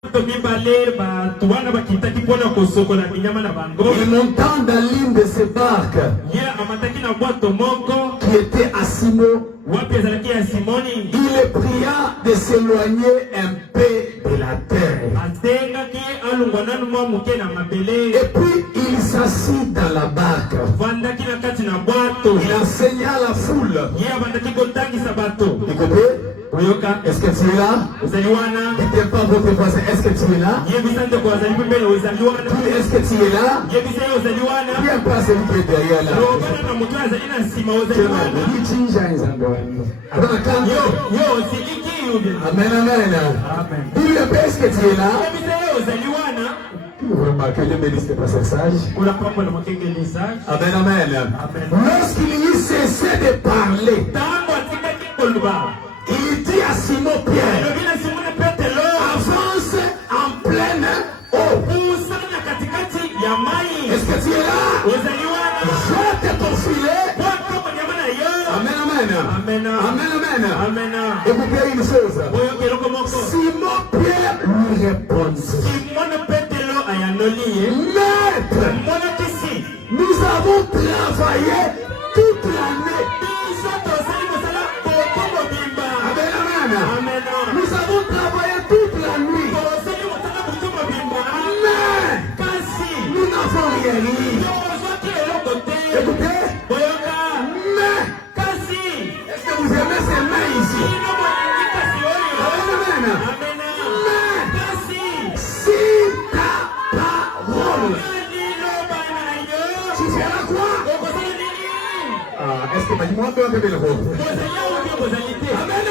Et montant dans l'une de ces barques qui était à Simon, il pria de s'éloigner un peu de la terre. Et puis il s'assit dans la barque. Il enseigna à la foule. Écoutez, est-ce que tu es là? Dites pas votre voisin, est-ce que tu es là? Est-ce que tu es là? Viens pas celui qui est derrière là. Amen, amen. Dis-lui un peu, est-ce que tu es là? Vous remarquez, Dieu bénisse les personnes sages. Amen, amen. Lorsqu'il y cessait de parler, il dit à Simon Pierre, avance en pleine eau. Est-ce que tu es là? Jette ton filet. Amen, amen. Amen, amen. Écoutez une chose. Simon Pierre lui répondit, Maître, nous avons travaillé toute l'année. Amen. Nous avons travaillé toute la nuit. Mais nous n'avons rien eu. Écoutez. Mais est-ce que vous aimez ces mains ici? Amen. Mais si ta parole, tu feras quoi? Est-ce que dis-moi un peu le rôle? Amen.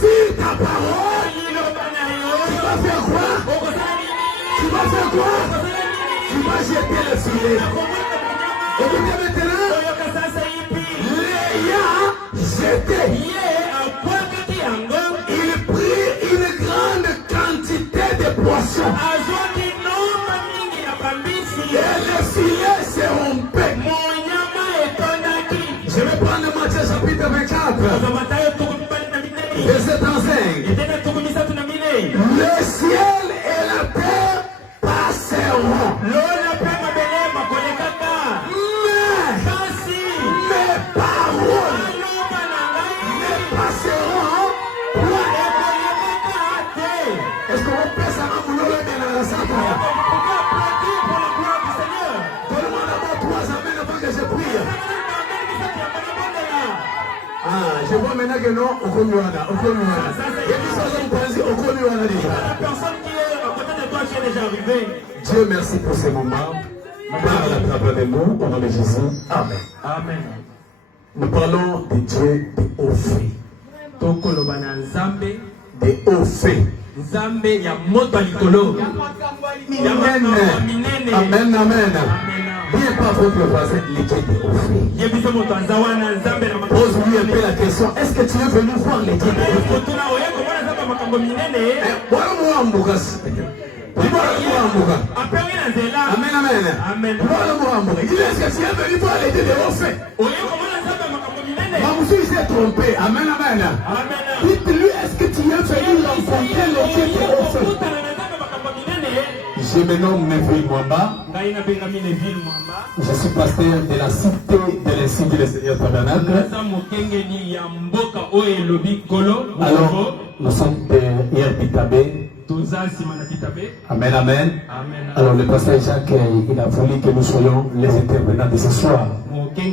Si ta parole, tu vas faire quoi? Tu vas faire quoi? Tu vas jeter le filet. Écoutez maintenant, l'ayant jeté, il prit une grande quantité de poissons. Et le filet se rompait. Je vais prendre Matthieu chapitre 24. Verset 35. Le ciel et la terre passeront. Mais mes paroles ne passeront point. Est-ce qu'on peut s'en amourer dans la salle? Donne-moi d'abord 3 amens avant que je prie. Je vois maintenant que non, au Komiwana. La personne qui est à côté de toi, qui est déjà arrivée. Dieu merci pour ces moments. Parle à travers de nous, au nom de Jésus. Amen. Amen. Nous parlons de Dieu de haut fait. De haut fait. Amen, amen. Bien pas votre voisin, les Dieu de haut fait. Pose-lui un peu la question, est-ce que tu es venu voir les Dieu de haut fait? Amen. Il dit, est-ce que tu es venu voir les Dieu de haut fait? Mamoussou, il s'est trompé. Amen. Dites-lui, est-ce que tu es venu rencontrer les Dieu de haut fait? Je me nomme Neville Mwamba. Je suis pasteur de la cité de l'Institut du Seigneur Tabernacle. Alors, nous sommes de Yerbitabé. Amen. Alors, le pasteur Jacques, il a voulu que nous soyons les intervenants de ce soir. Que Dieu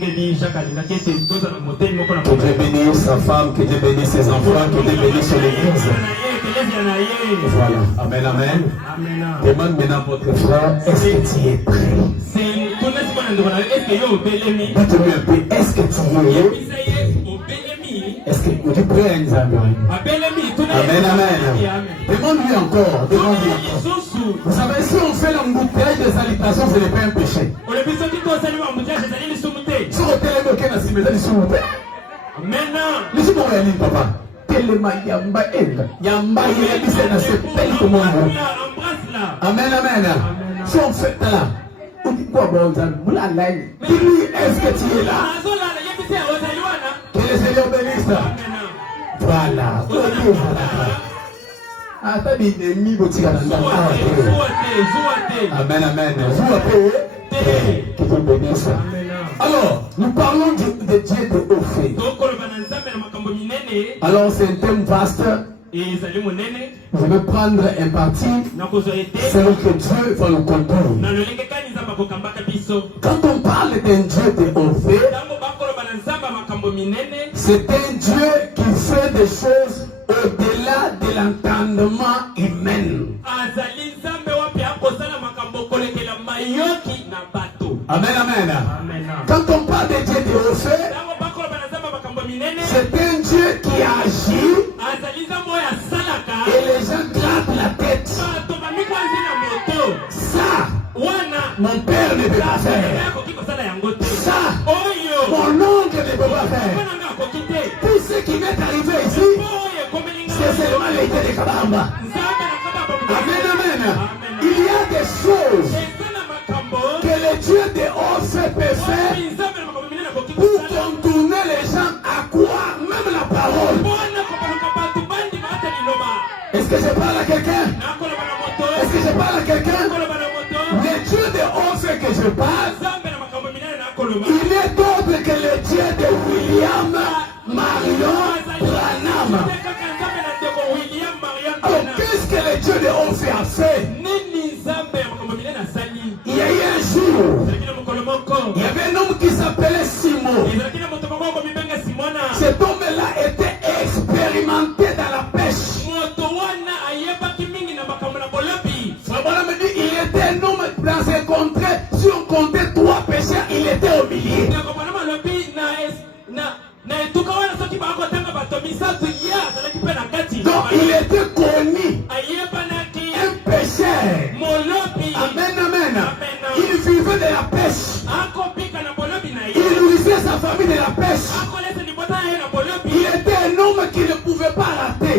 bénisse sa femme, que Dieu bénisse ses enfants, que Dieu bénisse l'église. Voilà. Amen. Demande maintenant votre frère, est-ce que tu es prêt? Dites-lui un peu, est-ce que tu es? Est-ce que tu es prêt à nous amen. Demande-lui encore. Vous savez, si on fait l'embouteillage des salutations, ce n'est pas un péché. Si on télémoque dans ce métal, il s'ouvre. Maintenant, je suis pour réaliser, papa. Tellement yamba il est dit c'est dans ce pays comme on veut. Amen. Si on fait là, on dit quoi bon vous la laine. Dis-lui, est-ce que tu es là? Que le Seigneur bénisse. Voilà. Amen, amen. Alors, nous parlons de Dieu de haut fait. Alors, c'est un thème vaste. Je vais prendre un parti selon que Dieu va nous conduire. Quand on parle d'un Dieu de haut fait, c'est un Dieu qui fait des choses au-delà de l'entendement humain. Amen, amen. Quand on parle de Dieu de haut fait, c'est un Dieu qui agit et les gens grattent la tête. Ça, mon père ne peut pas faire. Ça, mon oncle ne peut pas faire. Tout ce qui m'est arrivé ici, c'est seulement l'idée de Kabamba. Amen, amen. Il y a des choses que le Dieu de haut fait peut faire pour contourner les gens à croire même la parole. Est-ce que je parle à quelqu'un? Est-ce que je parle à quelqu'un? Le Dieu de haut fait que je parle, il est autre que le Dieu de William Marion Branham. Alors qu'est-ce que le Dieu de haut fait a fait? Il y a eu un jour, il y avait un homme qui s'appelait Simon. Cet homme-là était expérimenté dans la pêche. Il était un homme dans un contrée. Si on comptait 3 pécheurs, il était au milieu. Donc il était connu. Un pécheur. Amen, amen. Il vivait de la pêche. Il nourrissait sa famille de la pêche. Il était un homme qui ne pouvait pas rater.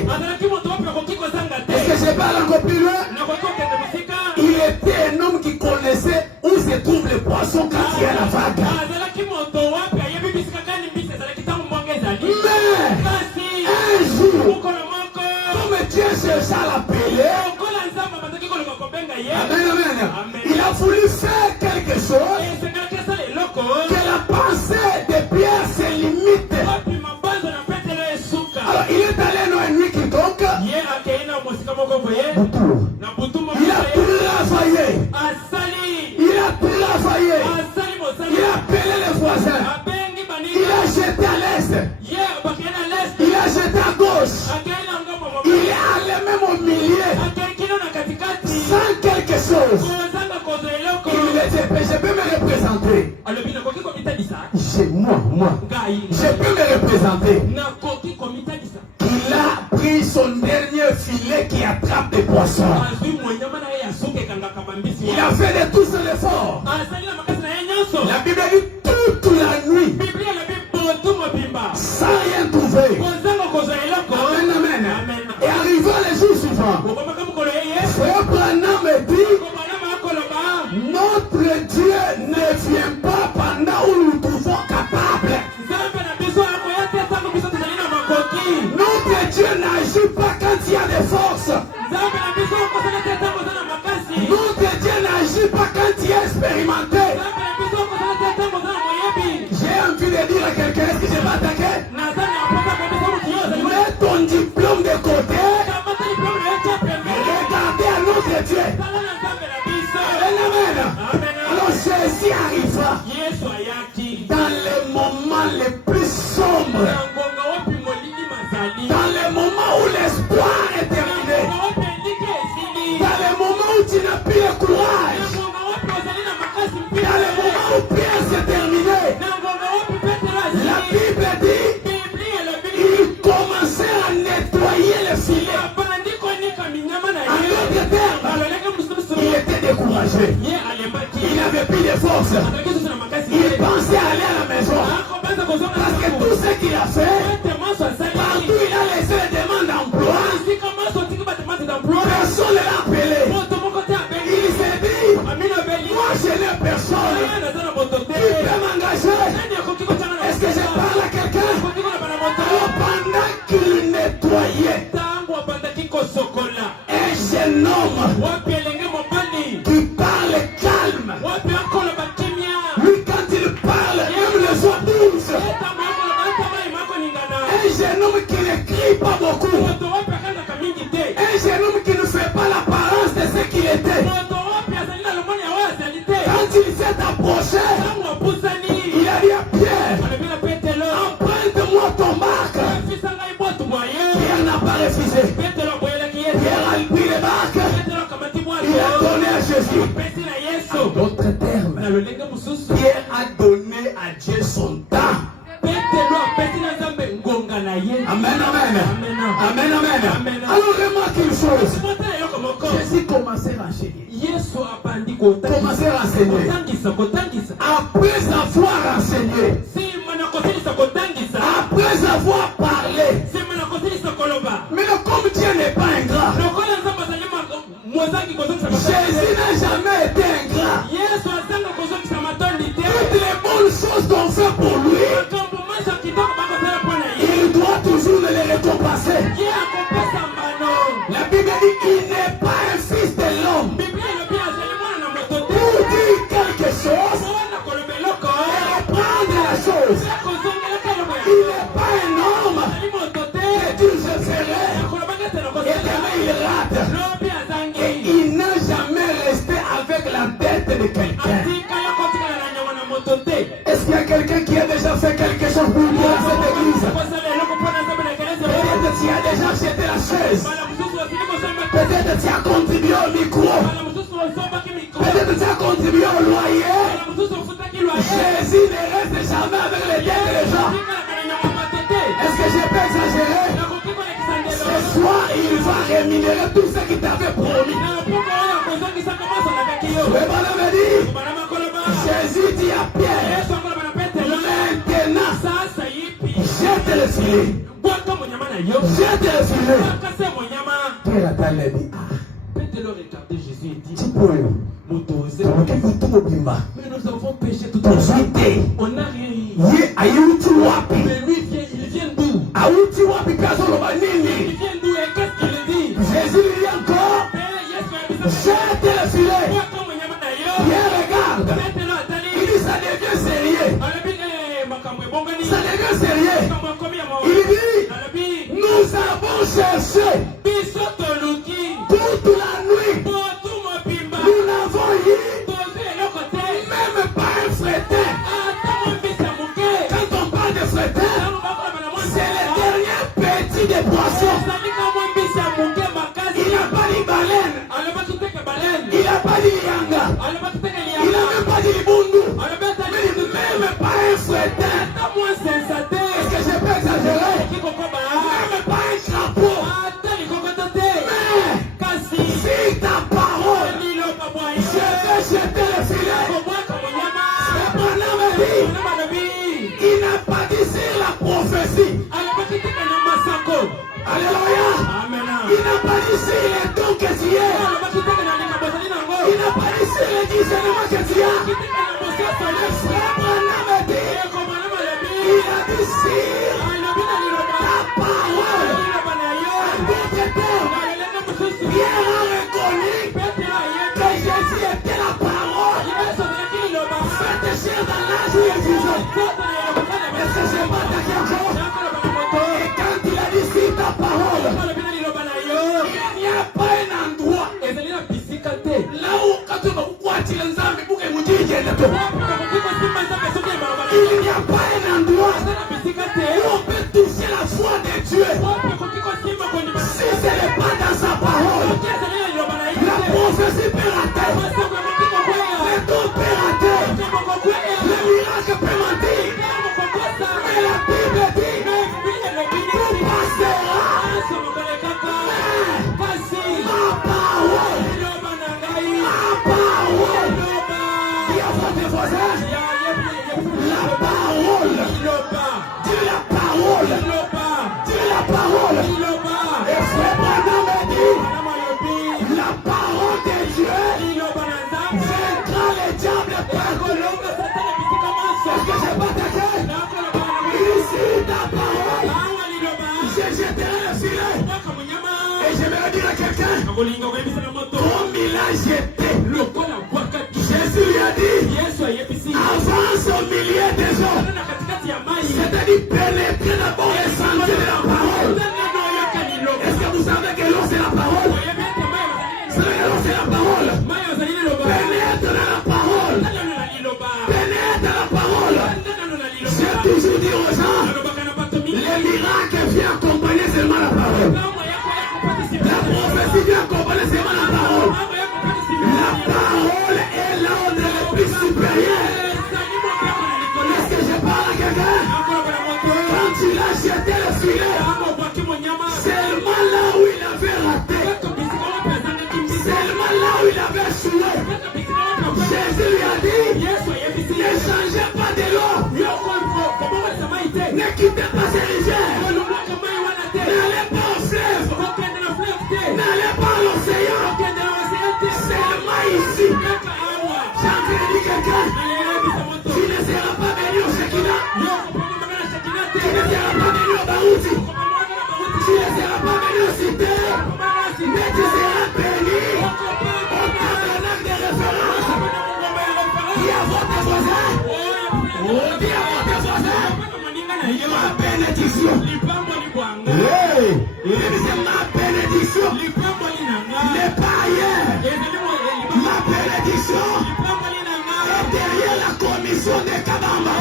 Est-ce que je parle encore plus loin? Il était un homme qui connaissait où se trouvent les poissons quand il y a la vague. Mais un jour, comme Dieu chercha à l'appeler, amen, amen, il a voulu faire quelque chose que la pensée de Pierre se limite. Alors il est allé dans une nuit quiconque. Il a travaillé. Il a travaillé. Il a appelé les voisins. Il a jeté à l'est. Il a jeté à gauche. Il est allé même au milieu. Sans quelque chose. Je peux me représenter. Moi. Je peux me représenter. Il a pris son dernier filet qui attrape des poissons. Il a fait de tout son effort. La Bible dit toute la nuit. Sans rien trouver. Amen, amen. Et arrivant les jours suivants, Frère Branham me dit, notre Dieu ne vient pas pendant où nous trouvons capables. Notre Dieu n'agit pas quand il y a des forces. Notre Dieu n'agit pas quand il est expérimenté. J'ai envie de dire à quelqu'un, est-ce que je vais attaquer? Mets ton diplôme de côté. Regardez à notre Dieu. Amen. Alors Jésus arriva dans les moments les plus sombres. Dans les moments où l'espoir est terminé. Dans les moments où tu n'as plus le courage. Dans les moments où Pierre s'est terminé. La Bible dit, il commençait à nettoyer le filet. En d'autres termes, il était découragé. Il n'avait plus de force. Il pensait aller à la maison. Parce que tout ce qu'il a fait, partout il a laissé des demandes d'emploi. Personne ne l'a appelé. Il s'est dit, moi je n'ai personne qui peut m'engager. Est-ce que je parle à quelqu'un? Alors pendant qu'il nettoyait, homme qui parle calme. Lui, quand il parle, même les eaux douces. Un jeune homme qui ne crie pas beaucoup. Un jeune homme qui ne fait pas l'apparence de ce qu'il était. Quand il s'est approché, il a dit à Pierre, emprunte-moi ton marque. Pierre n'a pas refusé. Pierre a pris les marques. Il a donné à Jésus. En d'autres termes, Pierre a donné à Dieu son temps. Amen, amen. Amen, amen. Alors remarquez une chose. Jésus commençait à enseigner. Commençait à enseigner. Après avoir enseigné. Après avoir parlé. Mais comme Dieu n'est pas ingrat. Jésus n'a jamais été ingrat. Toutes les bonnes choses qu'on fait pour lui, il doit toujours les récompenser. La Bible dit qu'il n'est pas un fils de l'homme. Pour dire quelque chose et reprendre la chose. Il n'est pas un homme qui dit je ferai et demain il rate. Et il n'a jamais resté avec la tête de quelqu'un. Est-ce qu'il y a quelqu'un qui a déjà fait quelque chose pour Dieu à cette église? Peut-être tu as déjà acheté la chaise. Peut-être tu as contribué au micro. Peut-être tu as contribué au loyer. Jésus ne reste jamais avec les têtes des gens. Est-ce que je peux exagérer? Ce soir, il va rémunérer tout ce qu'il t'avait promis. Le bonhomme dit, Jésus dit à Pierre, maintenant, jette le filet. Jette le filet. Pierre a dit, mais nous avons péché tout à l'heure. On n'a rien eu. Mais lui, il vient d'où? Il vient d'où et qu'est-ce qu'il dit? Jésus lui dit encore, jette le filet. Pierre regarde. Il dit ça devient sérieux. Ça devient sérieux. Il dit, nous avons cherché toute la nuit. Nous n'avons eu même pas un fretin. Quand on parle de fretin, c'est le dernier petit des poissons. Il n'a pas dit baleine. Il n'a pas dit yanga. Il n'a même pas dit bundu. Même pas un fretin. Est-ce que je peux exagérer? Même pas un crapaud. Mais si ta parole, je vais jeter le filet. Cependant me dit, il n'a pas dit sur la prophétie. Alléluia. Il n'a pas dit sur les dons que tu es. Il n'a pas dit sur les discernements que tu as. Cependant me dit, il a dit sur ta parole. En d'autres termes, Pierre a reconnu que Jésus était la parole. Faites chair dans l'âge où il vivait. Est-ce que je pas quelque chose? Et quand il a dit sur ta parole, il n'y a pas Comme il a jeté, Jésus lui a dit, avance au milieu des hommes. C'est-à-dire pénétrer d'abord et sentir la parole. Est-ce que vous savez que l'eau c'est la parole? Vous savez que l'eau c'est la parole. Pénètre dans la parole. Pénètre dans la parole. J'ai toujours dit aux gens, les miracles viennent accompagner seulement la parole. La prophétie vient accompagner seulement la parole. La parole est l'ordre le plus supérieur. Est-ce que je parle à quelqu'un? Quand tu l'as jeté le filet, seulement là où il avait raté, seulement là où il avait échoué, Jésus lui a dit, ne changez pas de l'eau, ne quittez pas ces rivières, n'allez pas au fleuve, n'allez pas à l'océan, seulement ici. J'ai entendu quelqu'un, tu ne seras pas venu au Shekinah, tu ne seras pas venu au Barouti, tu ne seras pas venu au Cité, mais tu seras béni au tabernacle de référence. Dis à votre voisin, dis à votre voisin, ma bénédiction. Hey, c'est ma bénédiction. N'est pas ailleurs. Ma bénédiction est derrière la commission de Kabamba.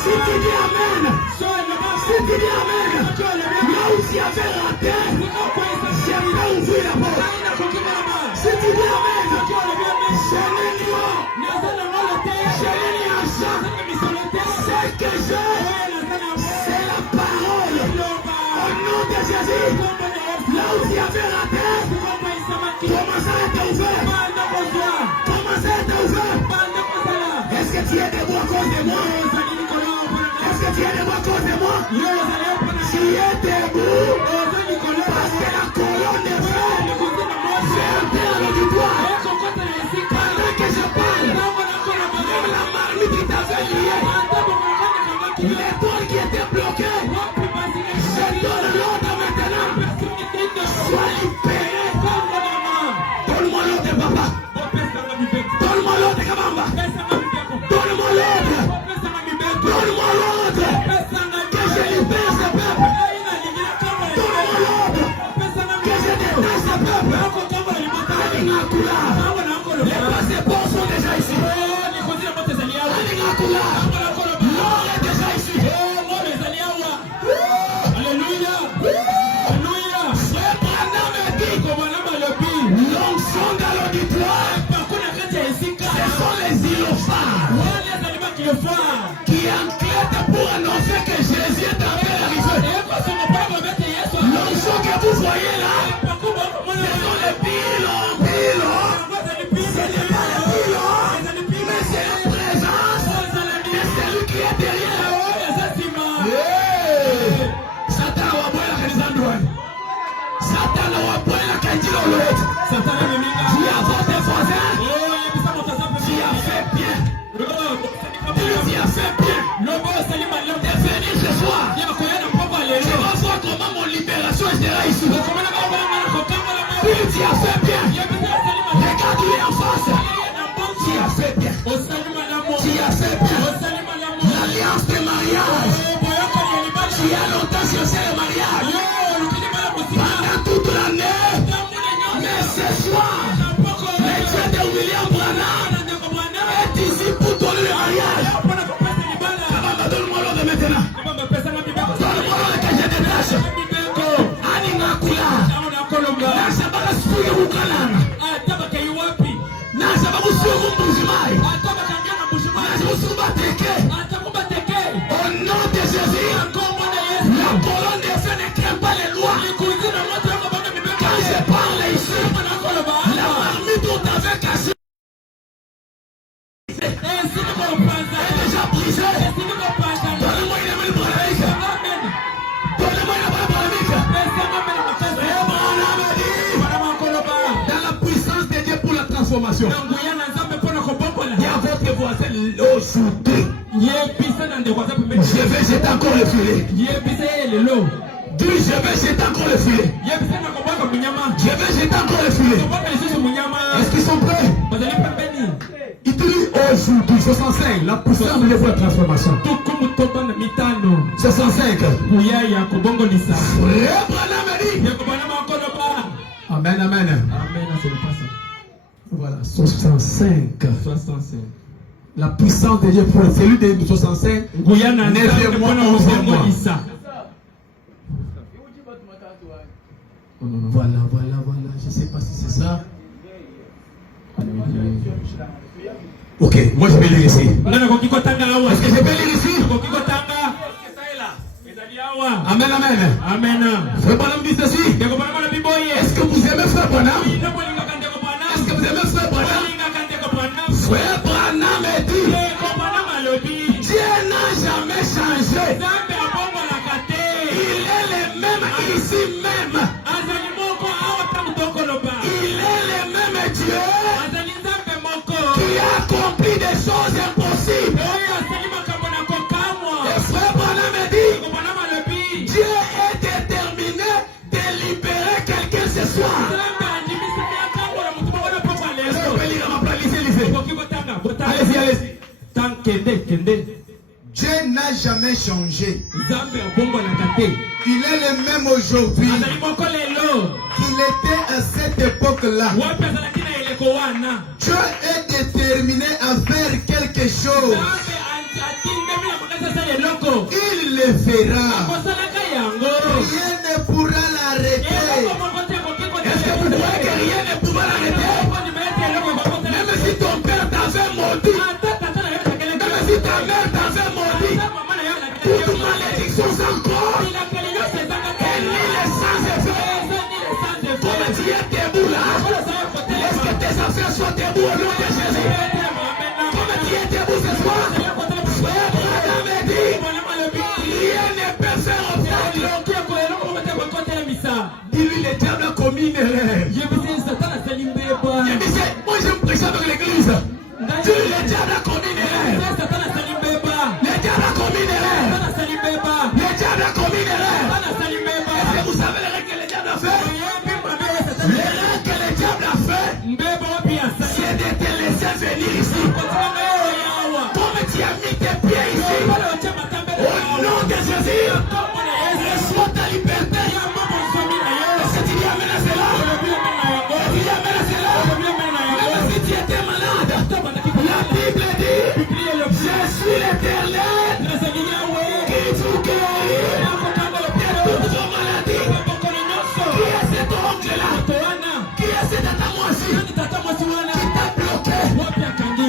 Si tu dis Amen, si tu dis Amen, là où tu avais raté, j'ai pas ouvert la porte. Si tu dis Amen, je n'ai ni or, je n'ai ni argent. Ce que j'ai, c'est la parole. Au nom de Jésus, là où tu avais raté, commence à être ouvert. Commence à être ouvert. Est-ce que tu es debout à cause de moi? Est-ce que tu es debout à cause de moi? Tu es debout parce que la colonne de fer fait entrer l'auditoire. Pendant que je parle, même la marmite qui t'avait lié, l'étoile qui était bloquée, je donne l'ordre maintenant. Sois libéré. Donne-moi l'ordre, papa. Donne-moi l'ordre, Kabamba. Donne-moi l'ordre. Donne-moi l'ordre. Que je libère ce peuple. Donne-moi l'ordre. Que je détache ce peuple. Alinakula. Les passeports sont déjà ici. Alinakula. L'or est déjà ici. Alléluia. Alléluia. Frère Branham me dit, l'onction dans l'auditoire, ce sont les ilophares qui enquêtent pour annoncer que Jésus est en train d'arriver. L'onction que vous voyez là, ce sont les pilons. Ce n'est pas les pilons, mais c'est la présence de celui qui est derrière. Satan wa bwela kanizandwani. Satan wa bwela kanjilo lote. Tu as voté voisin. Tu as fait bien. Tu as fait bien. De venir ce soir. Je vais voir comment mon libération sera ici. Tu as fait bien. Regarde-les en face. Tu as fait bien. Tu as fait bien. L'alliance de mariage. Tu as longtemps cherché le mariage. Pendant toute l'année. Mais ce soir, le Dieu de William Branham est ici pour donner le mariage. Kabamba, donne-moi l'ordre maintenant. Donne-moi l'ordre que je détache. Aninakula. Nasabaka suye mukalana. Nasabaka suye mubuzimai. Nasabaka suye bateke. Au nom de Jésus, la colonne de feu ne craint pas les lois. Quand je parle ici, la marmite dont t'avais caché est déjà brisée. Donnez-moi une main panoramique. Donnez-moi une main panoramique. Dans la puissance de Dieu pour la transformation. Il y a votre voisin aujourd'hui. Je vais jeter encore le filet. Dis, je vais jeter encore le filet. Je vais jeter encore le filet. Est-ce qu'ils sont prêts? Il te dit aujourd'hui, 65, la puissance de la transformation. 65. Amen, amen. Voilà, 65. La puissance de Dieu pour celui de 65. 9e mois, 11e mois. Voilà. Je ne sais pas si c'est ça. Ok, moi je vais lire ici. Est-ce que je peux lire ici? Amen, amen. Frère Branham dit ceci. Est-ce que vous aimez Frère Branham? Est-ce que vous aimez Frère Branham? Frère Branham dit Dieu n'a jamais changé. Il est le même ici même. Il est le même Dieu qui a accompli des choses impossibles. Et Frère Branham dit Dieu est déterminé de libérer quelqu'un ce soir. Allez-y. Dieu n'a jamais changé. Il est le même aujourd'hui qu'il était à cette époque-là. Dieu est déterminé à faire quelque chose. Il le fera. Rien ne pourra l'arrêter. Est-ce que vous voyez que rien ne pourra l'arrêter? Même si ton père t'avait maudit, même si ta mère t'avait maudit, toute malédiction sans corps, et ni les sans effet. Comme tu es debout là, laisse que tes affaires soient debout au nom de Jésus. Comme tu es debout ce soir, Frère Branham dit, rien ne peut faire obstacle. Dis-lui, le diable a commis une erreur. Moi je me prêche avec l'église. Dis-lui, le diable a commis une erreur. Le diable a commis une erreur. Le diable a commis une erreur. Est-ce que vous savez l'erreur que le diable a fait? L'erreur que le diable a fait, c'est de te laisser venir ici. Comme tu as mis tes pieds ici, au nom de Jésus, reçois ta liberté. Est-ce que tu lui amènes cela? Tu lui amènes cela? Même si tu étais malade, la Bible dit, je suis l'Éternel qui vous guérit de toutes vos maladies. Qui est cet oncle-là? Qui est cet tata-moi-ci qui t'a bloqué?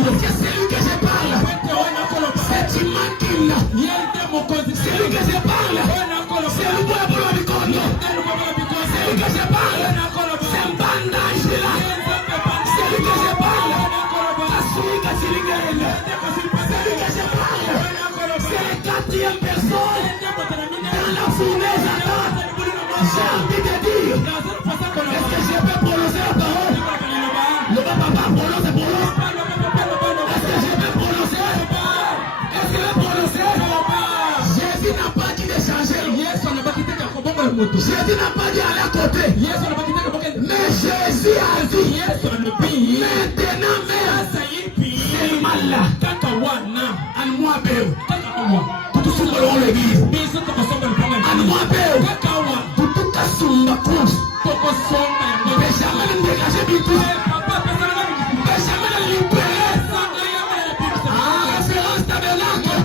Parce que c'est lui que je parle. C'est Timakina. C'est lui que je parle. C'est le bois pour le bicono. C'est lui que je parle. C'est Mbanda Angela. C'est lui que je parle. Asuika Chilingene. C'est lui que je parle. C'est la 4e personne dans la fournaise à table. J'ai envie de dire, est-ce que je peux prononcer la parole? Le papa prononce. Est-ce que je peux prononcer? Est-ce que je peux prononcer? Jésus n'a pas dit de changer. Jésus n'a pas dit aller à côté. Mais Jésus a dit, maintenant même, c'est le mal là. Anne-moi belle. Tout ce que l'on l'église. Anne-moi belle. Tout ce sumba course. Benjamin ne dégagez plus tout. Benjamin ne libéré. Référence tabernacle.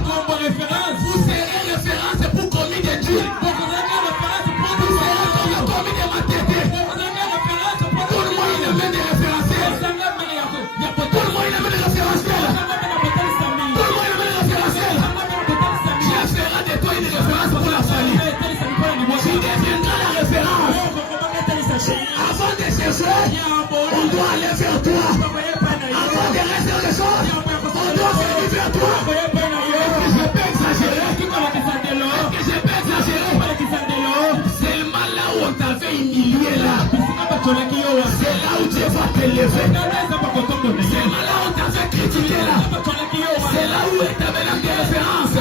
Vous serez référence pour commis de Dieu. Vous serez comme commis de ma tête. Tout le monde est même des référentiels. Tout le monde est même des référentiels. Tout le monde est même des référentiels. Je ferai de toi une référence pour la famille. Tu deviendras la référence. Avant de chercher, on doit aller vers toi. Avant de rester les choses, on doit venir vers toi. Est-ce que je peux exagérer? Seulement là où on t'avait humilié là. C'est là où Dieu va t'élever. Seulement là où on t'avait critiqué là. C'est là où est ta mélange de référence.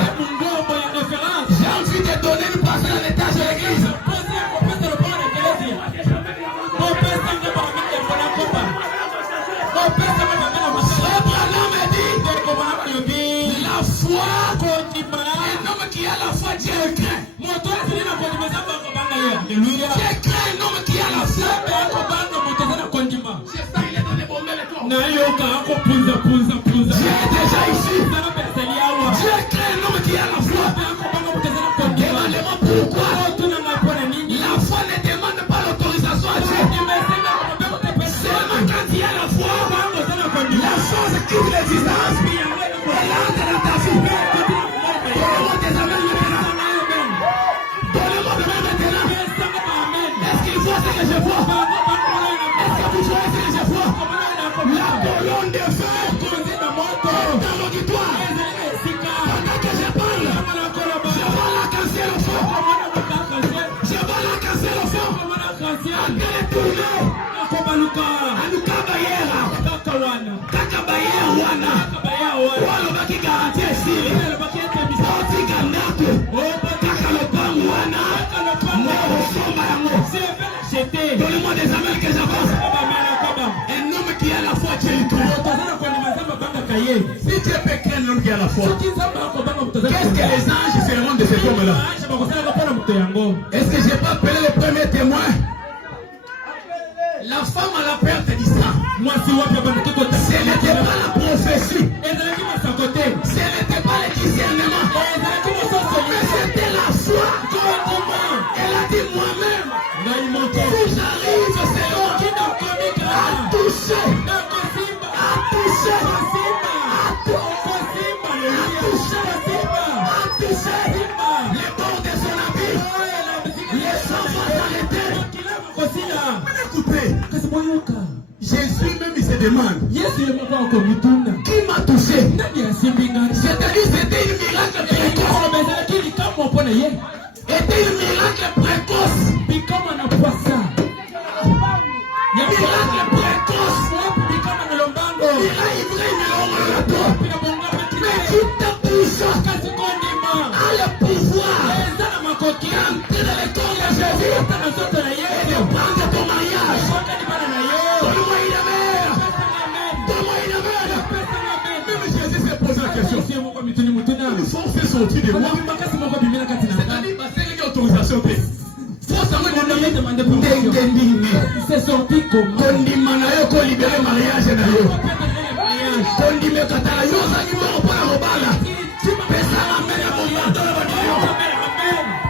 J'ai envie de donner une place à l'étage de l'église. Alléluia. J'ai créé un homme qui a la foi. J'ai ça, il est dans les bondelles et toi. Dieu est déjà ici. Dieu a créé un homme qui a la foi. Demandez-moi pourquoi. La foi ne demande pas l'autorisation à Dieu. Seulement quand il y a la foi, la chose quitte l'existence. Elle entre dans ta vie. Donnez-moi tes amens maintenant. Donnez-moi de main maintenant. Est-ce qu'il voit ce que je vois? Est-ce que vous voyez ce que je vois? La colonne de feu est dans l'auditoire. Pendant que je parle, je vois la casser le feu. Je vois la casser le feu. En train de tourner. Anuka Bayera. Kaka Bayera wana. Walo baki garantie siri. Oti gandako. Kaka le pangu wana. Moro somba yango. Donnez-moi des amens que j'avance. Un homme qui a la foi, Dieu lui trouve. Si Dieu peut créer un homme qui a la foi, qu'est-ce que les anges feront de cet homme-là? Est-ce que je n'ai pas appelé le premier témoin? La femme à la perte d'Israël. Ce n'était pas la prophétie. Ce n'était pas le discernement. Mais c'était la foi. Elle a dit moi-même. Si j'arrive, Seigneur, à toucher. Les bords de son habit. Les enfants dans les terres. Écoutez, Jésus même il se demande qui m'a touché. C'est-à-dire c'était une miracle précoce. Était une miracle précoce. Miracle précoce. Il a livré une longue. Mais qui te pousse à le pouvoir d'entrer dans le corps de Jésus et de prendre ton mariage. Donne-moi une amène. Donne-moi une amène. Même Jésus s'est posé la question. Ils sont fait sortir de moi. C'est-à-dire parce qu'il y a autorisation. C'est sorti comme Kondima na yo ko libérer mariage na yo. Kondima katala yo za ni mo para robala. Pesa amena bombardo la banio.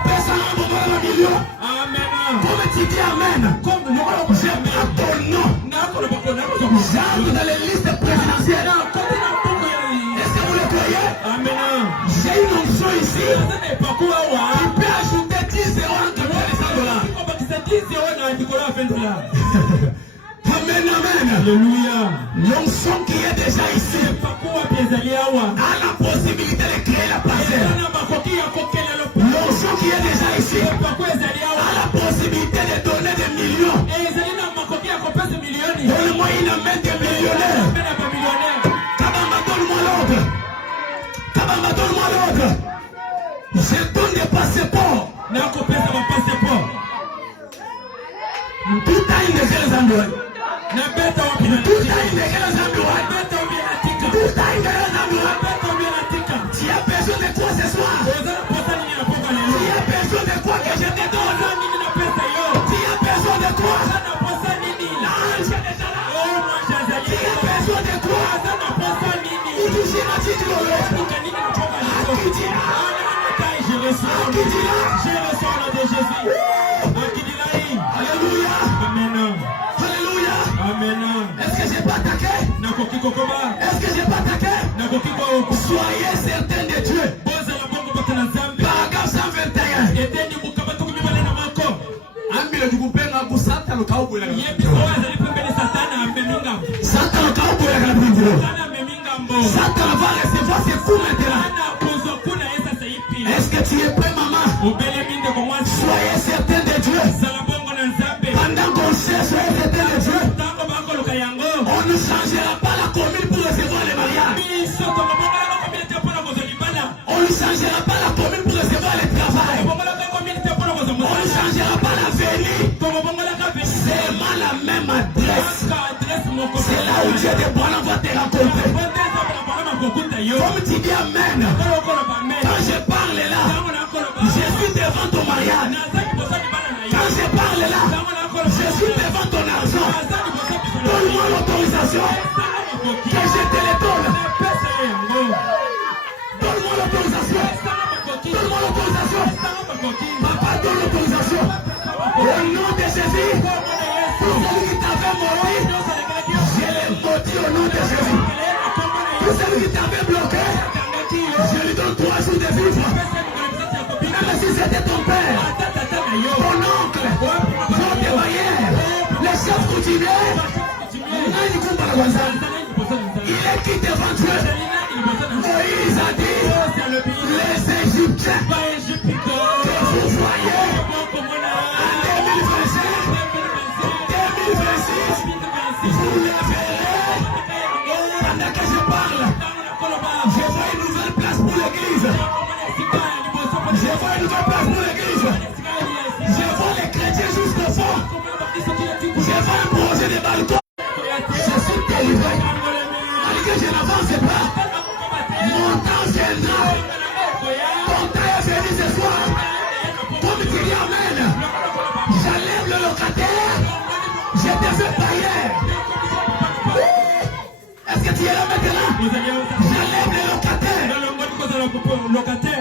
Pesa bombardo la banio. Amen. Comme tu dis amen. Comme je prends ton nom. J'entre dans les listes présidentielles. Est-ce que vous le croyez? Amen. J'ai une onction ici. Il peut ajouter 10 euros en $100. Amen, amen. Alléluia. L'onction qui est déjà ici a la possibilité de créer la parcelle. L'onction qui est déjà ici a la possibilité de donner des millions. Donne-moi une main de millionnaire. Kabamba, donne-moi l'ordre. Kabamba, donne-moi l'ordre. Je donne des passeports. Tout a une égale endroit. Tout a une égale endroit. Tout a une égale endroit. Tu as besoin de quoi ce soir? Tu as besoin de quoi que je te donne? Tu as besoin de quoi? L'ange est déjà là. Tu as besoin de quoi? Il dit j'ai la tête de l'eau. Je reçois le de Jésus. Alléluia. Amen. Alléluia. Amen. Est-ce que j'ai pas attaqué? Est-ce que j'ai pas attaqué? Soyez certains de Dieu. Paragraphe 121. Ambile dukupenga kusata lo kaubwe la Satan lo kaubwe la kabindiro. Satan va recevoir ses coups maintenant. Est-ce que tu es prêt, maman? Soyez certain de Dieu. Pendant qu'on cherche, soyez certain de Dieu. On ne changera pas la commune pour recevoir les mariages. On ne changera pas la commune pour recevoir le travail. On ne changera pas l'avenir. C'est la même adresse. C'est là où Dieu de bon va te rencontrer. Comme tu dis amen. Quand je parle là, je suis devant ton mariage. Quand je l'autorisation que je te les donne. Donne-moi l'autorisation. Donne-moi l'autorisation. Papa, donne l'autorisation. Au nom de Jésus, pour celui qui t'avait menti, je l'ai maudit au nom de Jésus. Pour celui qui t'avait bloqué, je lui donne 3 jours de vivre. Même si c'était ton père, ton oncle, votre barrière, les chefs coutumiers, il est qui devant Dieu. Moïse a dit, les Égyptiens que vous voyez en 2025, 2026, vous les verrez. Pendant que je parle, je vois une nouvelle place pour l'église. Je vois une nouvelle place pour l'église. Je vois les chrétiens jusqu'au fond. Je vois un projet de balcon. Je suis délivré. Malgré que je n'avance pas, mon temps viendra. Ton temps est venu ce soir. Comme tu dis Amen. J'enlève le locataire. Je te fais bailleur. Est-ce que tu es là maintenant? J'enlève le locataire.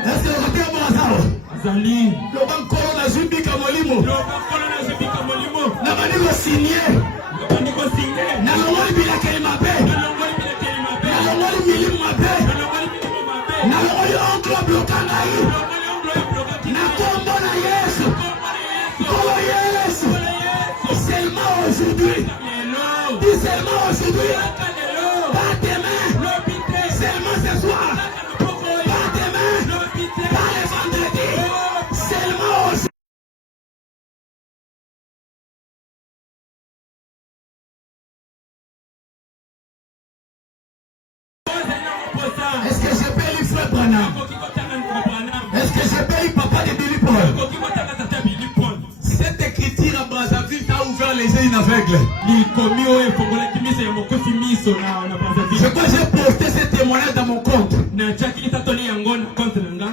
Est-ce que le locataire est mon hasard? Le banque Corona Zubika Molimo. Namaniko signé. Nalongoli bila kelimabe. Nalongoli milimu mabe. Nalongoli oncle blokangai. Nakombo na Yesu. Oh Yesu. Seulement aujourd'hui. Dis seulement aujourd'hui. Pas demain. Seulement ce soir. Pas demain. Pas le vendredi. Seulement aujourd'hui. Est-ce que je paye le frère Branham? Est-ce que je paye papa de Billy Paul? Cette écriture à Brazzaville t'a ouvert les yeux aveugles. Je crois que j'ai posté ce témoignage dans mon compte.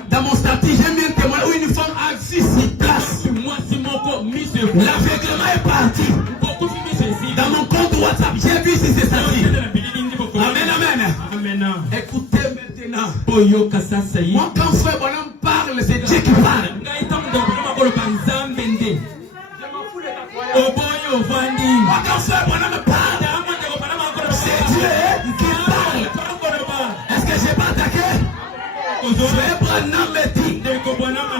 Dans mon statut, j'ai mis un témoignage où une femme assise sur place. L'aveuglement est parti. Dans mon compte WhatsApp, j'ai vu si c'est ça. Amen, amen. Écoutez maintenant. Moi, quand frère Bonhomme parle, c'est Dieu qui parle. Je m'en fous de ta croyance. Moi, quand frère Bonhomme parle, c'est Dieu qui parle. Est-ce que je n'ai pas attaqué? Frère Bonhomme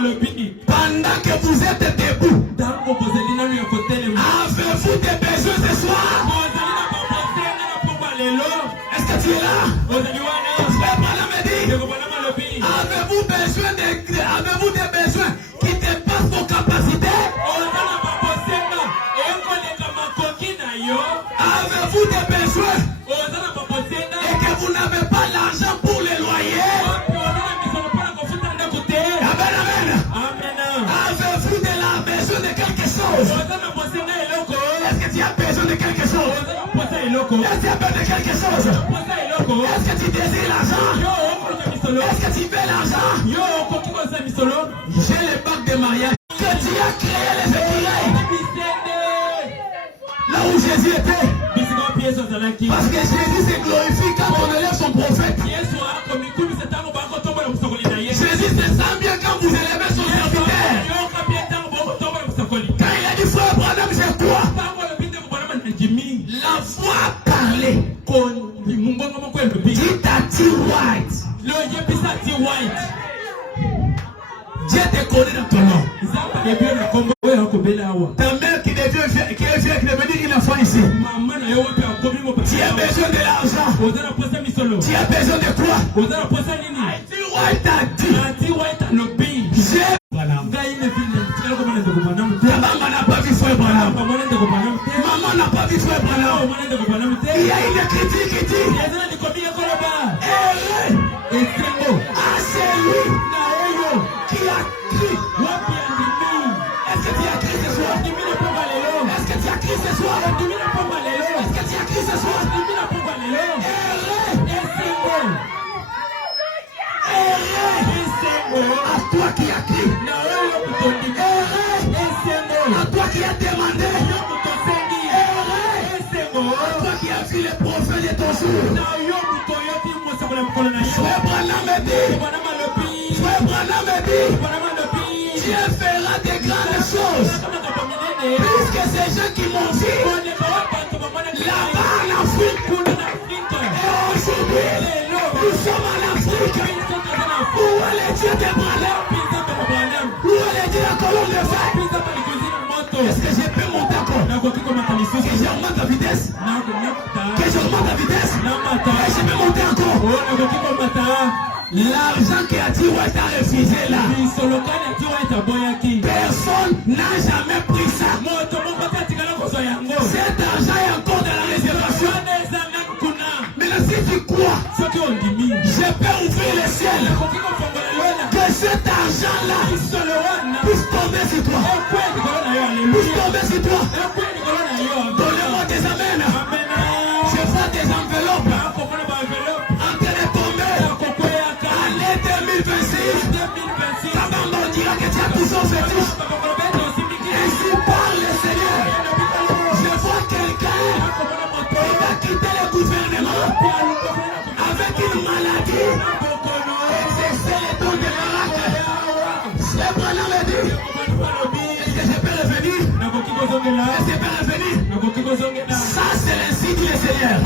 me dit, pendant que vous êtes debout, avez-vous des besoins ce soir? Est-ce que tu es là? Frère Bonhomme me dit, avez-vous des besoins qui dépassent vos capacités? Avez-vous des besoins et que vous n'avez pas l'argent pour les loyers? Amen, amen. Avez-vous besoin de quelque chose? Est-ce que tu as besoin de quelque chose? Est-ce que tu as besoin de quelque chose? Est-ce que tu désires l'argent? Est-ce que tu veux l'argent? J'ai les bacs de mariage. Que tu as créé les écureuils là où Jésus était. Parce que Jésus se glorifie quand on élève son prophète. Jésus se sent bien quand vous élevez son serviteur. Quand il a dit frère Branham, c'est quoi? La voix parlée. Dit à T. White. Dieu te connaît dans ton nom. Ta mère qui est vieille, qui veut dire qu'il a faim ici. Tu as besoin de l'argent. Tu as besoin de quoi? T. White a dit. Maman n'a pas vu frère Branham. Maman n'a pas vu frère Branham. Il y a une critique qui dit c'est lui qui a crié. Est-ce que tu as crié ce soir? Est-ce que tu as crié ce soir? Est-ce que tu as crié ce soir? À toi qui as crié. À toi qui as demandé. À toi qui as vu les prophètes. de ton jour. Frère Branham me dit, Frère Branham me dit, Dieu fera des grandes choses. Puisque ces gens qui m'ont vu là-bas en Afrique, et aujourd'hui, nous sommes en Afrique. Où est le Dieu de Branham? Où est le Dieu de la colonne de fer? Est-ce que je peux monter encore? Que j'augmente la vitesse? Que j'augmente la vitesse? Et je peux monter encore? L'argent que Atiwa t'a refusé là, personne n'a jamais pris ça. Cet argent est encore dans la réservation. Mais si tu crois, je peux ouvrir le ciel. Que cet argent-là puisse tomber sur toi. Puisse tomber sur toi. Donnez-moi des amens. Je vois des enveloppes en train de tomber. Année 2026. Ta maman dira que tu as tout son fétiche. Ainsi parle le Seigneur. Je vois quelqu'un qui va quitter le gouvernement avec une maladie. Exercer les dons de miracle. C'est Branham me dit. Est-ce que je peux revenir? Est-ce que je peux revenir? Ça c'est l'insigne du Seigneur.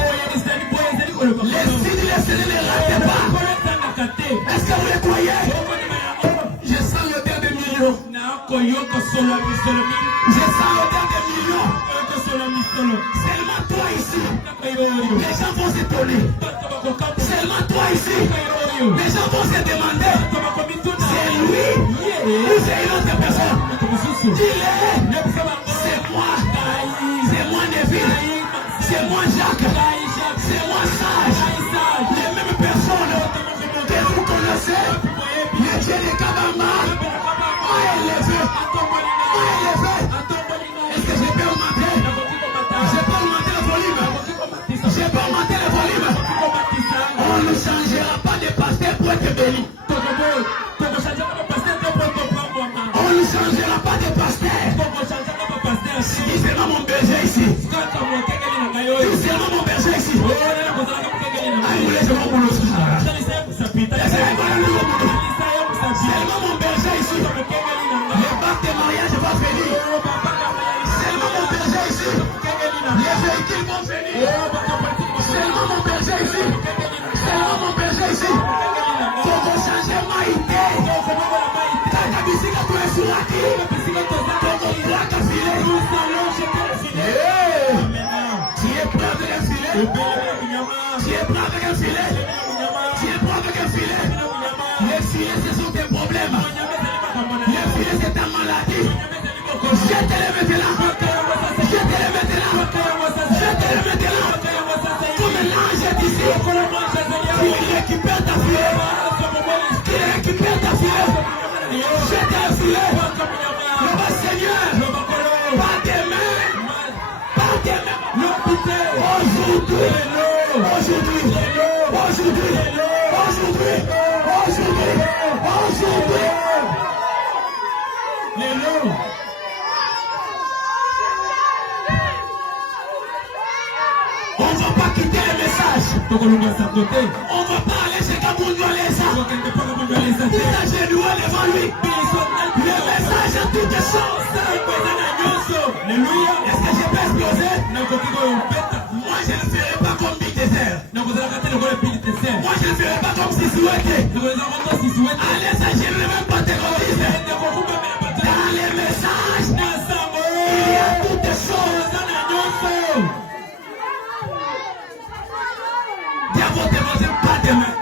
L'insigne du Seigneur ne rate pas. Est-ce que vous le croyez? Je sens l'odeur des millions. Je sens l'odeur des millions. Seulement toi ici. Les gens vont s'étonner. Seulement toi ici. Les gens vont se demander. C'est lui ou c'est une autre personne? Dis-le. C'est moi. C'est moi Neville. C'est moi Jacques. C'est moi Sage. Les mêmes personnes que vous connaissez. Le Dieu de Kabamba m'a élevé. Est-ce que je peux augmenter? Je peux augmenter le volume. Je peux augmenter le volume. On ne changera pas de pasteur pour être béni. On ne changera pas de pasteur. Dis seulement mon berger ici. Dis seulement mon berger ici. Seulement mon berger ici. Le bac de mariage va venir. Seulement mon berger ici. Les véhicules vont venir. Seulement mon berger ici. Seulement mon berger ici. Faut qu'on change Maïté. Quand la musique a tout insurati. Faut qu'on plaque à filer. Tu es prêt avec un filet? Tu es prêt avec un filet? Tu es prêt avec un filet? Les filets, ce sont tes problèmes. Les filets, c'est ta maladie. Jette-les maintenant. Jette-les maintenant. Jette-les maintenant. Comme l'ange est ici. Il récupère ta filet. Il récupère ta filet. Jette le filet. Le bas Seigneur. Pas tes mains. Pas tes mains. Aujourd'hui. Aujourd'hui. Aujourd'hui. Aujourd'hui. Aujourd'hui. Aujourd'hui. On ne va pas quitter le message. On ne va pas aller chez Kabundoualesa. Je dois devant lui. Le message a toutes choses. Alléluia. Est-ce que je peux exploser? Moi je ne ferai pas comme Big Désert. Moi je ne ferai pas comme Sisouette. Allez, ça je ne vais même pas terroriser. Dans les messages, il y a toutes choses. Dis à votre voisin, pas de main.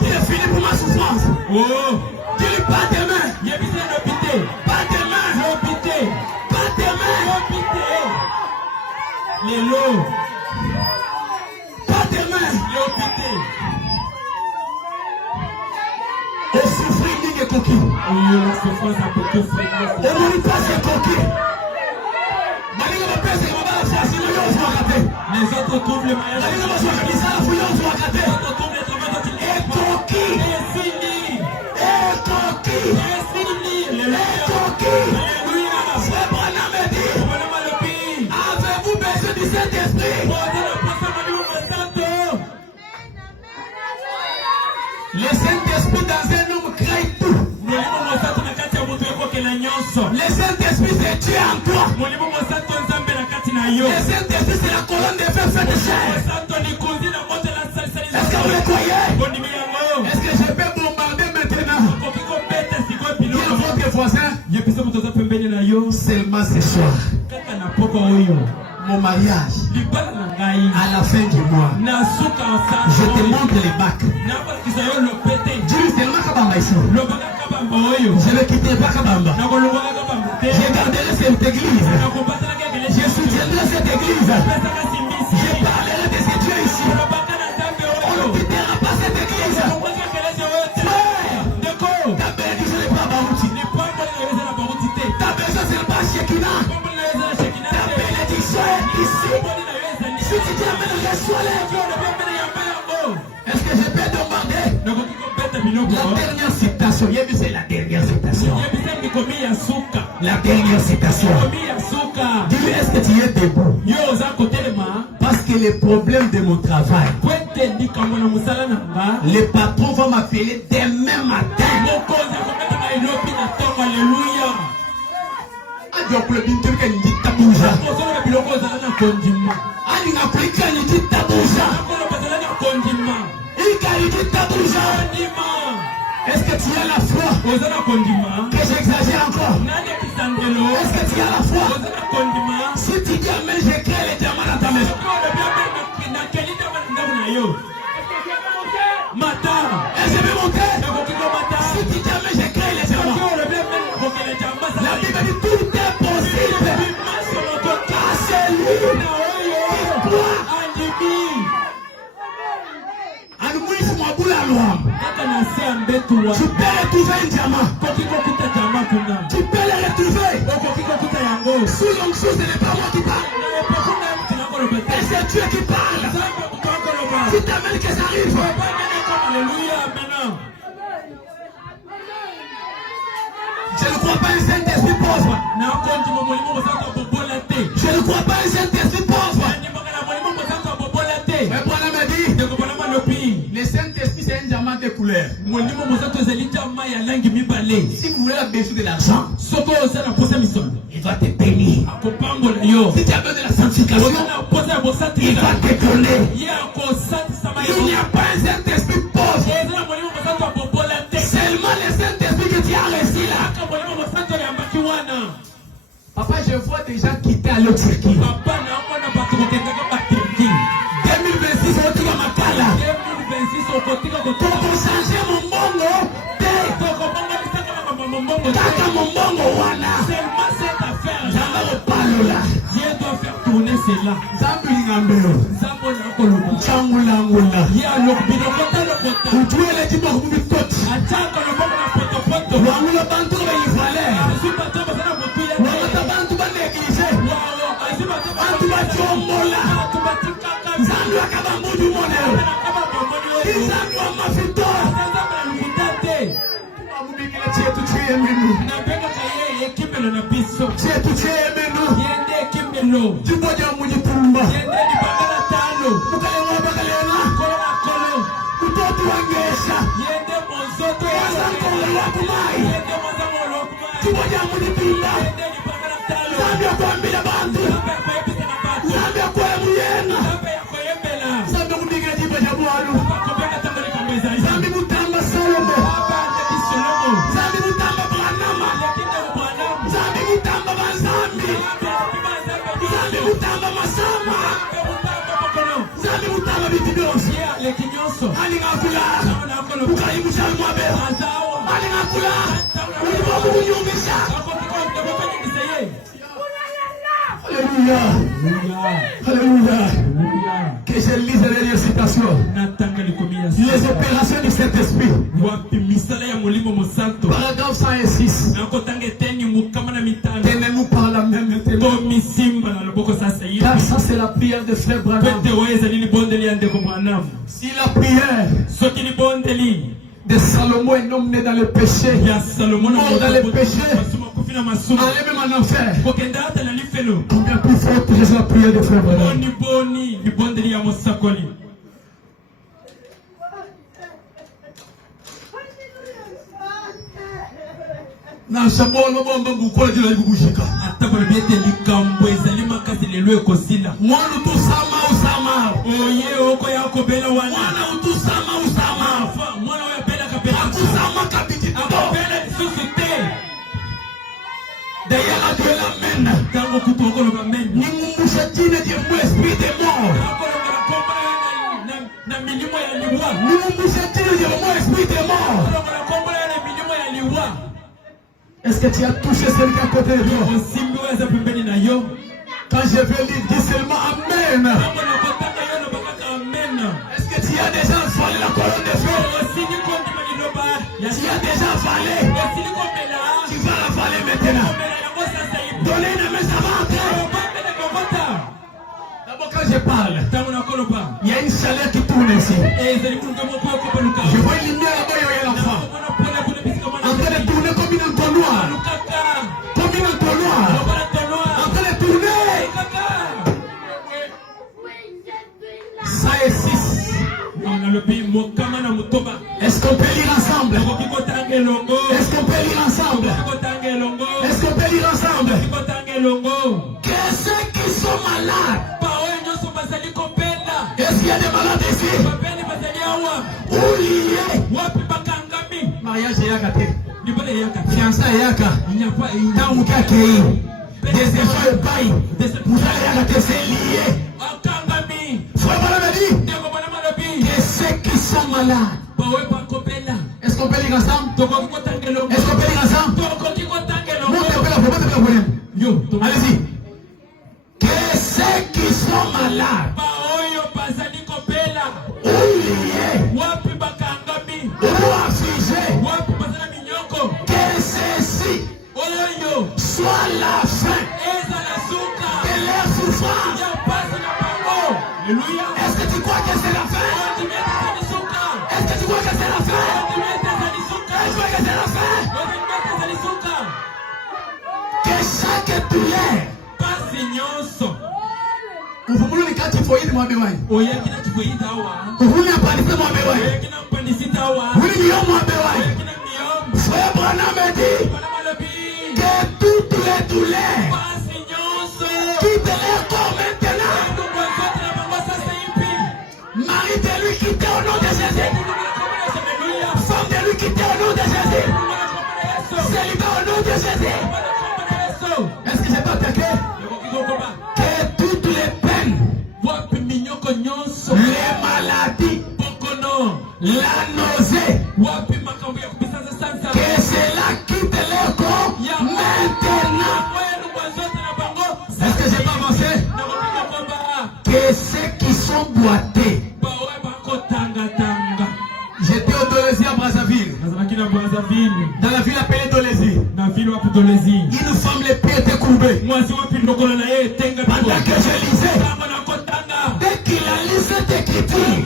C'est fini pour ma souffrance. Dis-lui pas de main. Pas de main. Pas de main. Pas de main. On souffrit ni de coquille. On ne pas de coquille. Les autres trouvent le mariage. Et coquille. Frère Branham me dit, avez-vous besoin du Saint-Esprit? dans un homme crée tout. Le Saint-Esprit c'est Dieu en toi. Le Saint-Esprit c'est la colonne de feu faite de chair. Est-ce que vous le croyez? Est-ce que je peux bombarder maintenant? Dis à votre voisin, seulement ce soir, mon mariage, à la fin du mois, je te montre les bacs. Dis seulement Kabamba ici. Je ne quitterai pas Kabamba. Je garderai cette église. Je soutiendrai cette église. Je parlerai de ce Dieu ici. On ne quittera pas cette église. Ta bénédiction n'est pas Barouti. Ta bénédiction c'est pas Shekinah. Ta bénédiction est ici. Si tu dis Amen, reçois-les. Est-ce que je peux demander? La dernière citation. C'est la dernière citation. La dernière citation. Dis-lui, est-ce que tu es debout? Parce que les problèmes de mon travail, les patrons vont m'appeler demain matin. Est-ce que tu as la foi? Que j'exagère encore? Est-ce que tu as la foi? Si tu dis Amen, je crée les diamants dans ta maison. Est-ce que je vais monter? Si tu dis Amen, je crée les diamants. La Bible dit tout est possible. Car c'est lui qui croit. Tu peux retrouver un diamant. Tu peux le retrouver. Sous l'onction, ce n'est pas moi qui parle. Et c'est Dieu qui parle. Si t'amènes que ça arrive. Je ne crois pas un Saint-Esprit pauvre. Je ne crois pas un Saint-Esprit pauvre. Mais Bwana m'a dit, le Saint-Esprit c'est un diamant de couleur. Si vous voulez la baisser de l'argent, il va te bénir. Si tu as besoin de la sanctification, il va te donner. Il n'y a pas un Saint-Esprit pauvre. Seulement le Saint-Esprit que tu as reçu là. Papa, je vois des gens quitter à l'autre circuit. 2026, on dit à Makala. Pour changer mon monde, Kaka mon monde, wana. Zamba le palo là. Dieu doit faire tourner cela. Zambi ngambelo. Changula ngula. Utuele tibo kubikoti. Wangula bantu bayifale. Wangata bantu baneglige. Bantu bachomola. Zambi wakabambudu moneo. Zambi wa mafito. Wabubikile chetu chiye minu. Chetu chiye minu. Jiboja mujitumba. Mukale wabakalena. Kutotu wangesha. Wazankongo wakumai. Jiboja mujitumba. Zambi wakwambila bantu. Zambi wakwe muyena. Zambi kubikile jiboja buwalu. Zambi mutamba Salomo. Zambi mutamba Branama. Zambi mutamba Banzambi. Zambi mutamba Masama. Zambi mutamba Bitidosi. Ali ngakula. Ukaimu shalmwabe. Ali ngakula. Ulibobu kunyumisha. Alléluia. Alléluia. Que je lise les citations. Les opérations du Saint-Esprit. Paragraphe 106. Tenez-nous par la main maintenant. Car ça c'est la prière de frère Branham. Si la prière de Salomon est homme né dans le péché, mort dans le péché, allez même en enfer. Combien plus forte est la prière de frère Branham? Na shabolo bomba ngukola jina libubujika. Atabole biete likambo ezali makasi lelo ekosila. Mwana utusama usama. Oye oko yako bela wana. Mwana utusama usama. Mwana oya bela kapela. Akusama kabiti. Akabela susute. Dayala duela mena. Tango kutokolo ba men. Ni mumusha jina di mu esprit de mort. Na milimo ya liwa. Ni mumusha jina di mu esprit de mort. Est-ce que tu as touché celui qui est à côté de toi? Quand je vais lire, dis seulement Amen. Est-ce que tu as déjà avalé la colonne de feu? Tu as déjà avalé. Tu vas l'avaler maintenant. Donnez une main savante. D'abord quand je parle, il y a une chaleur qui tourne ici. Je vois une lumière là-bas, il y a l'enfant. En train de tourner comme une entonnoir. Comme une entonnoir. En train de tourner. Ça et 6. Est-ce qu'on peut lire ensemble? Est-ce qu'on peut lire ensemble? Est-ce qu'on peut lire ensemble? Que ceux qui sont malades. Est-ce qu'il y a des malades ici? Oubliez. Mariage yaka. Fiançailles yaka. Dans mon cas qui des échanges de bail. Vous allez yaka c'est lié. Frère Madame dit que ceux qui sont malades. Est-ce qu'on peut lire ensemble? Est-ce qu'on peut lire ensemble? Allez-y. Que ceux qui sont malades. Oubliés. Ou affligés. Que ceci soit la fin de leur souffrance. Est-ce que tu crois que c'est la fin? Est-ce que tu crois que c'est la fin? Est-ce que c'est la fin? Que chaque douleur. Uvumulu ni kati foyini mwabewai. Uvumulu ni apandise mwabewai. Uvumulu ni yomu mwabewai. Frère Branham dit que toutes les douleurs quittent leur corps maintenant. Marie de lui quitter au nom de Jésus. Femme de lui quitter au nom de Jésus. Célibat au nom de Jésus. Est-ce que j'ai pas attaqué? Que toutes les peines, les maladies, la nausée, que cela quitte leur corps maintenant. Est-ce que j'ai pas avancé? Que ceux qui sont boités. J'étais au Dolésie à Brazzaville. Dans la ville appelée Dolésie. Une femme, les pieds étaient courbés. Pendant que je lisais, dès qu'il a lu cette écriture,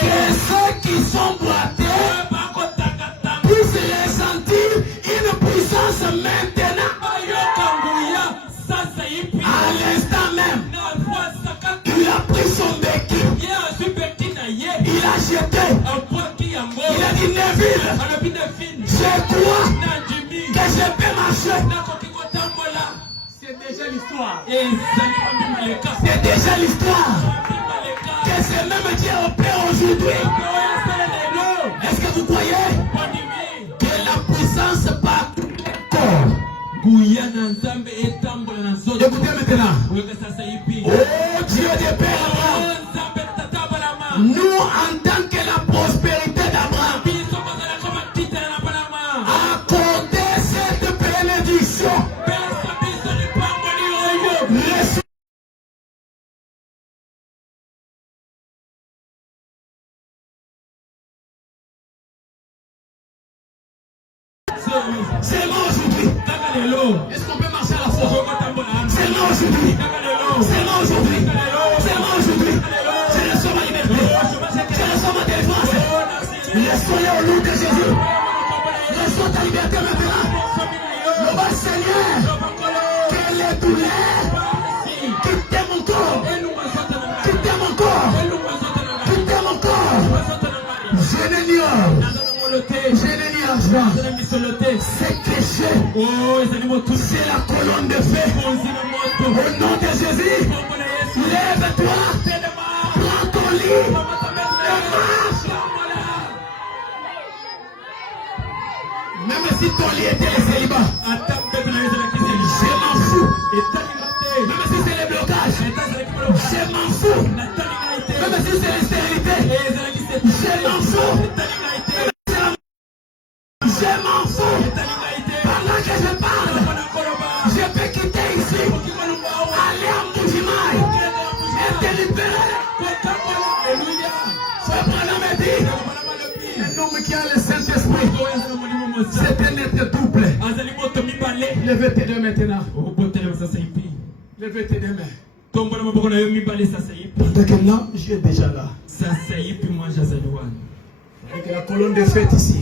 que ceux qui sont boités puissent ressentir une puissance maintenant. À l'instant même, il a pris son béquille. Il a jeté. Il a dit Neville, je crois que je peux marcher. C'est déjà l'histoire. C'est déjà l'histoire. Que ce même Dieu opère aujourd'hui. Est-ce que vous croyez que la puissance part tout le corps? Écoutez maintenant. Oh Dieu de Père Abraham. Nous en tant que la prospérité d'Abraham, accordez cette bénédiction. C'est moi aujourd'hui. Est-ce qu'on peut marcher à la fois? C'est moi aujourd'hui. C'est moi aujourd'hui. C'est moi aujourd'hui. Je reçois ma liberté. Je reçois ma délivrance. Laisse-toi au nom de Jésus. Reçois ta liberté maintenant. Le bas Seigneur, que les douleurs quittez mon corps. Quittez mon corps. Quittez mon corps. Je n'ignore J'ai les liages. C'est caché. C'est la colonne de feu. Au nom de Jésus, lève-toi. Prends ton lit. Et marche. Même si ton lit était le célibat, je m'en fous. Même si c'est le blocage, je m'en fous. Même si c'est la stérilité, je m'en fous. Je m'en fous. Pendant que je parle, je peux quitter ici, aller en Moujimaï et te libérer. Frère Branham me dit, un homme qui a le Saint-Esprit, c'est un être double. Levez tes deux maintenant. Levez tes deux mains. Pendant que l'ange est déjà là. Avec la colonne de fête ici.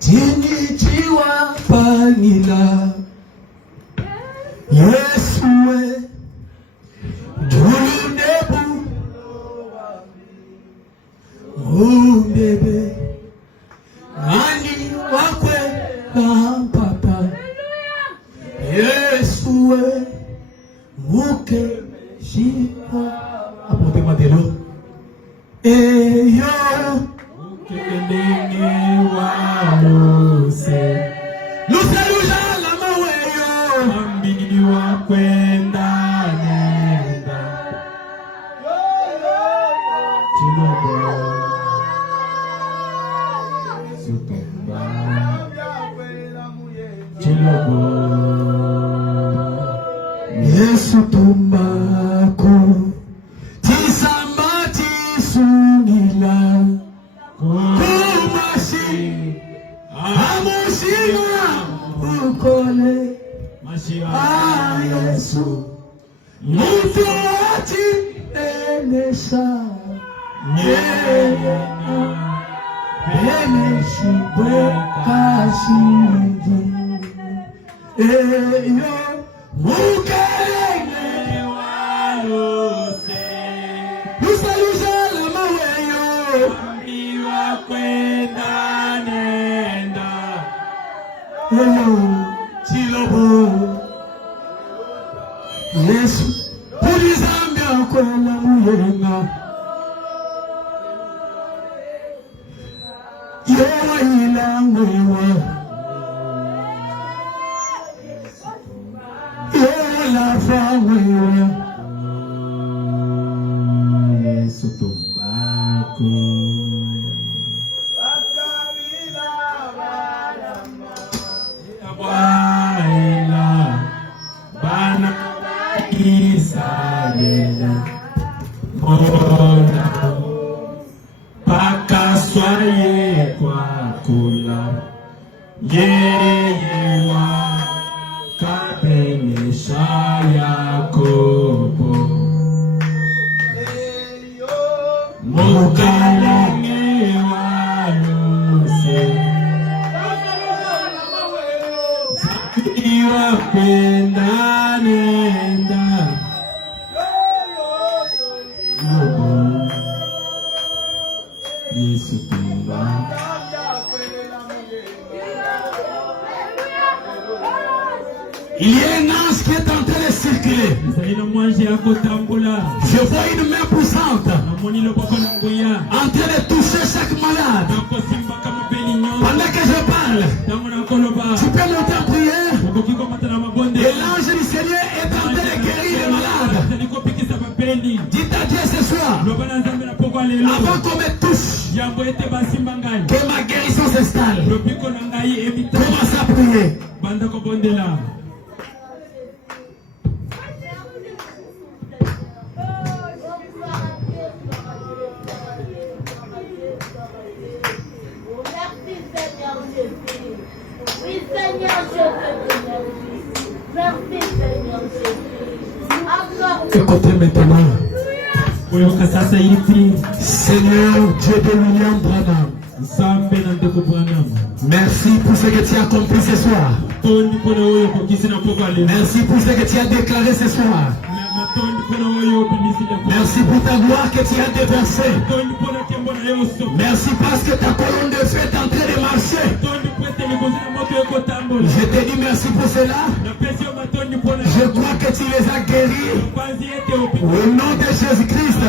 Tini jiwa panila Yesue Dulu nebu Oh bebe Nani wakwe Kampata Yesue Muke Shipa Apote madelo Eyo Luseluja la maweyo Ambini wa kwenda nenda Chilobo Sutumba Chilobo Yesu tumbako Tisamba tisunila Kumashi Amushima Ukole Yesu Mutu ati Enesha Nyena Beneshi Bwekashiji Eyo Mukelele Walose Lusa lusa la maweyo Ambiwa kwenda nenda Eyo Chilobo Yesu Pulizambi akwela muyenga Yewa ilangwewa Yewa lafangwewa Yesu tumbako Waila Bana Isabela Mona Pakaswaye kwa kula Yewa Kapenesha Yakobo Mukalenge walose Iwa kwenda nenda Yesu tumba Il y a un ange qui est en train de circuler. Je vois une main poussante en train de toucher chaque malade. Pendant que je parle, tu peux monter en prière. Et l'ange du Seigneur est en train de guérir les malades. Dites à Dieu ce soir, avant qu'on me touche, que ma guérison s'installe. Commence à prier. Oui, Seigneur, je te remercie. Merci, Seigneur Jésus. Écoutez maintenant. Seigneur Dieu de William Branham, merci pour ce que tu as accompli ce soir. Merci pour ce que tu as déclaré ce soir. Merci pour ta gloire que tu as déversée. Merci parce que ta colonne de feu est en train de marcher. Je te dis merci pour cela. Je crois que tu les as guéris. Au nom de Jésus-Christ.